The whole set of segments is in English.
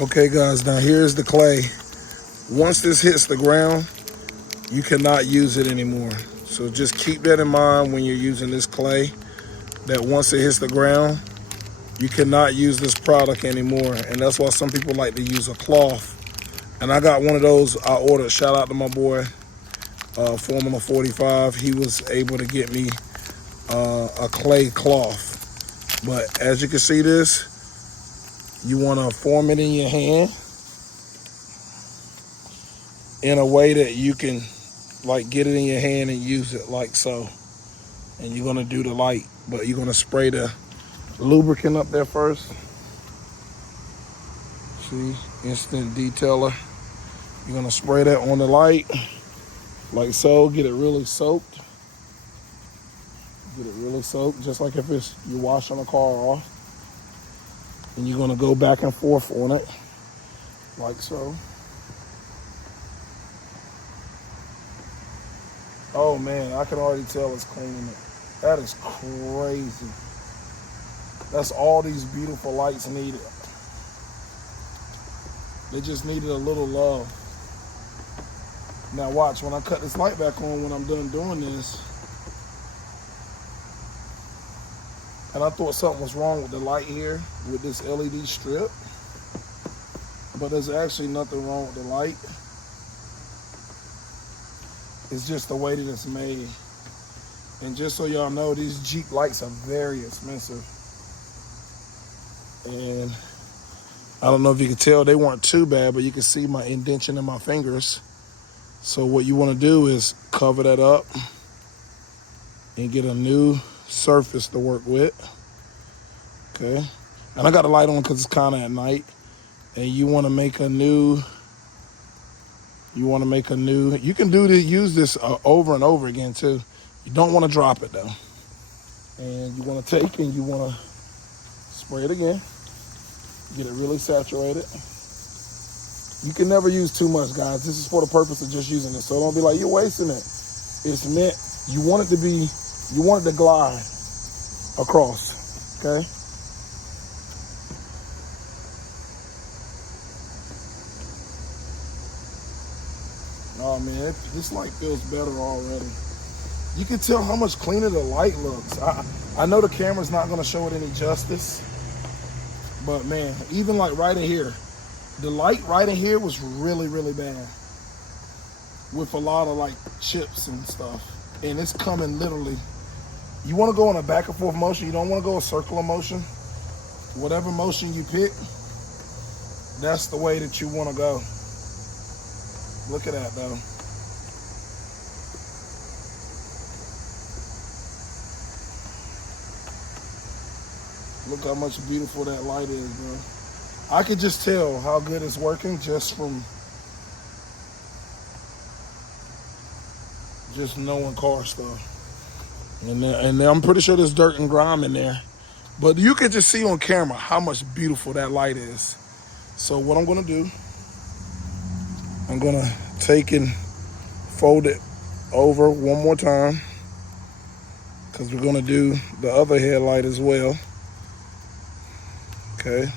Okay guys, now here's the clay. Once this hits the ground, you cannot use it anymore. So just keep that in mind when you're using this clay, that once it hits the ground, you cannot use this product anymore. And that's why some people like to use a cloth. And I got one of those I ordered. Shout out to my boy, Formula 45. He was able to get me a clay cloth. But as you can see this, you want to form it in your hand in a way that you can like get it in your hand and use it like so. And you're gonna do the light, but you're gonna spray the lubricant up there first. See, instant detailer. You're gonna spray that on the light like so. Get it really soaked. Get it really soaked, just like if it's you're washing a car off. And you're gonna go back and forth on it like so. Oh man, I can already tell it's cleaning it. That is crazy. That's all these beautiful lights needed. They just needed a little love. Now watch, when I cut this light back on, when I'm done doing this, and I thought something was wrong with the light here, with this LED strip, but there's actually nothing wrong with the light. It's just the way that it's made. And just so y'all know, these Jeep lights are very expensive. And I don't know if you can tell, they weren't too bad, but you can see my indentation in my fingers. So what you want to do is cover that up and get a new surface to work with. Okay. And I got the light on because it's kind of at night. And you want to make a new, you can do this, use this over and over again too. You don't want to drop it though. And you want to take and you want to spray it again. Get it really saturated. You can never use too much, guys. This is for the purpose of just using it. So don't be like, you're wasting it. It's meant, you want it to glide across, okay? Oh man, this light feels better already. You can tell how much cleaner the light looks. I know the camera's not gonna show it any justice, but man, even like right in here, the light right in here was really, really bad with a lot of like chips and stuff. And it's coming literally, you wanna go in a back and forth motion. You don't wanna go a circular motion. Whatever motion you pick, that's the way that you wanna go. Look at that though. Look how much beautiful that light is, bro. I could just tell how good it's working just from just knowing car stuff. And I'm pretty sure there's dirt and grime in there. But you can just see on camera how much beautiful that light is. So what I'm gonna do, I'm gonna take and fold it over one more time because we're gonna do the other headlight as well. Okay,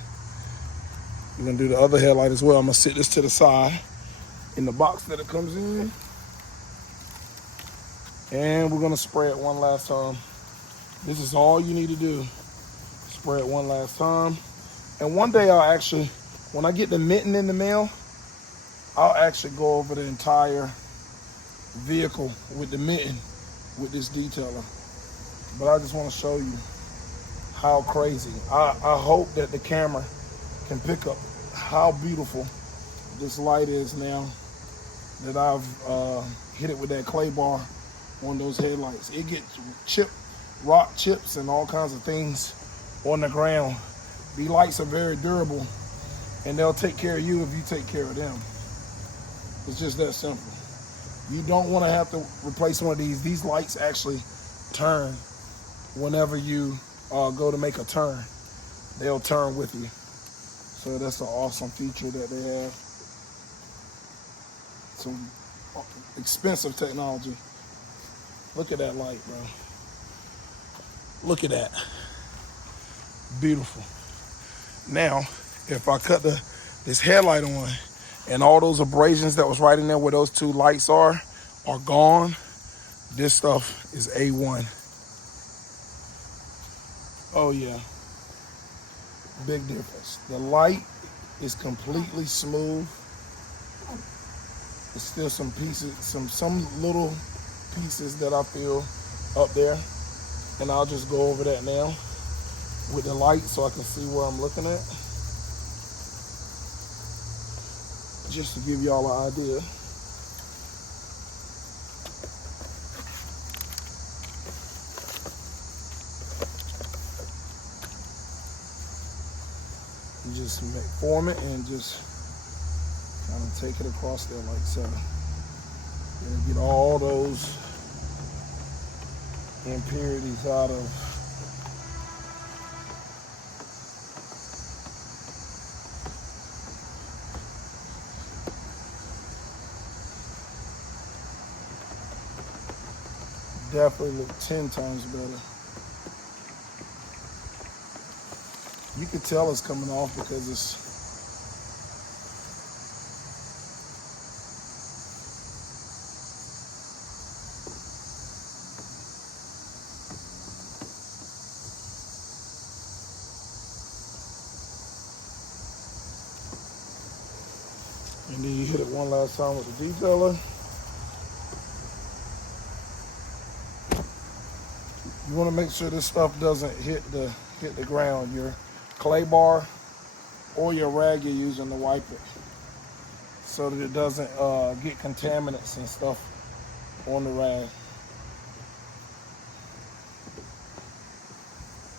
we're gonna do the other headlight as well. I'm gonna sit this to the side in the box that it comes in. And we're gonna spray it one last time. This is all you need to do. Spray it one last time. And one day I'll actually, when I get the mitten in the mail, I'll actually go over the entire vehicle with the mitten with this detailer. But I just want to show you how crazy. I hope that the camera can pick up how beautiful this light is now that I've hit it with that clay bar on those headlights. It gets rock chips and all kinds of things on the ground. These lights are very durable and they'll take care of you if you take care of them. It's just that simple. You don't want to have to replace one of these. These lights actually turn whenever you go to make a turn. They'll turn with you. So that's an awesome feature that they have. Some expensive technology. Look at that light, bro. Look at that. Beautiful. Now, if I cut this headlight on, and all those abrasions that was right in there where those two lights are gone. This stuff is A1. Oh yeah, big difference. The light is completely smooth. There's still some pieces, some little pieces that I feel up there, and I'll just go over that now with the light so I can see where I'm looking at, just to give y'all an idea. You just form it and just kind of take it across there like so. And get all those impurities out of definitely look 10 times better. You can tell it's coming off because it's and then you hit it one last time with the detailer. You want to make sure this stuff doesn't hit the ground. Your clay bar or your rag you're using to wipe it, so that it doesn't get contaminants and stuff on the rag.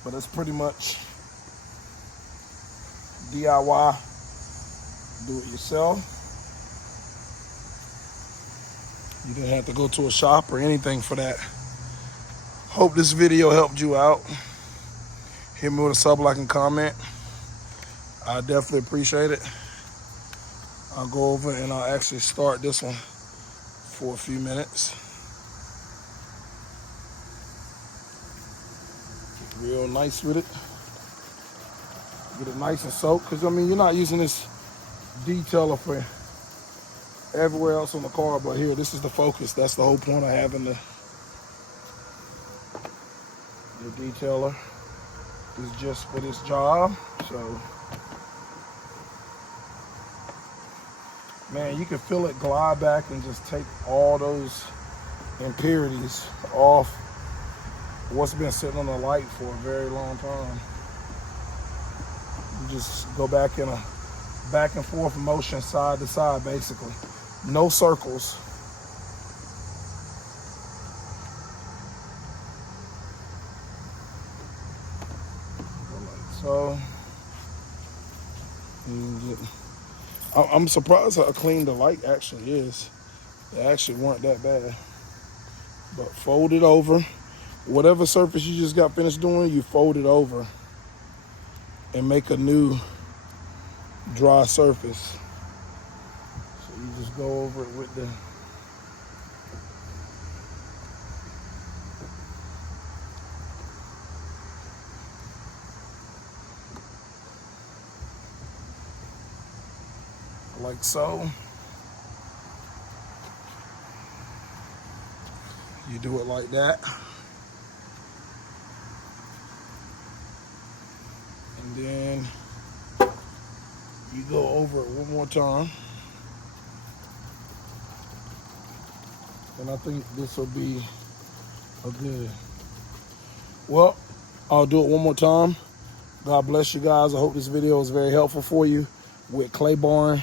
But it's pretty much DIY, do it yourself. You didn't have to go to a shop or anything for that. Hope this video helped you out. Hit me with a sub, like, and comment. I definitely appreciate it. I'll go over and I'll actually start this one for a few minutes. Get real nice with it. Get it nice and soaked, because I mean, you're not using this detailer for everywhere else on the car, but here, this is the focus. That's the whole point of having the detailer. Is just for this job. So man, you can feel it glide back and just take all those impurities off what's been sitting on the light for a very long time. You just go back in a back and forth motion, side to side, basically. No circles. So I'm surprised how clean the light actually is. They actually weren't that bad. But fold it over. Whatever surface you just got finished doing, you fold it over and make a new dry surface. So you just go over it with the like so. You do it like that. And then you go over it one more time. And I think this will be a good. Well, I'll do it one more time. God bless you guys. I hope this video was very helpful for you with clay barring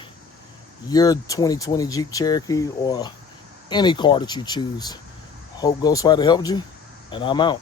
your 2020 Jeep Cherokee or any car that you choose. Hope Ghostfighter helped you, and I'm out.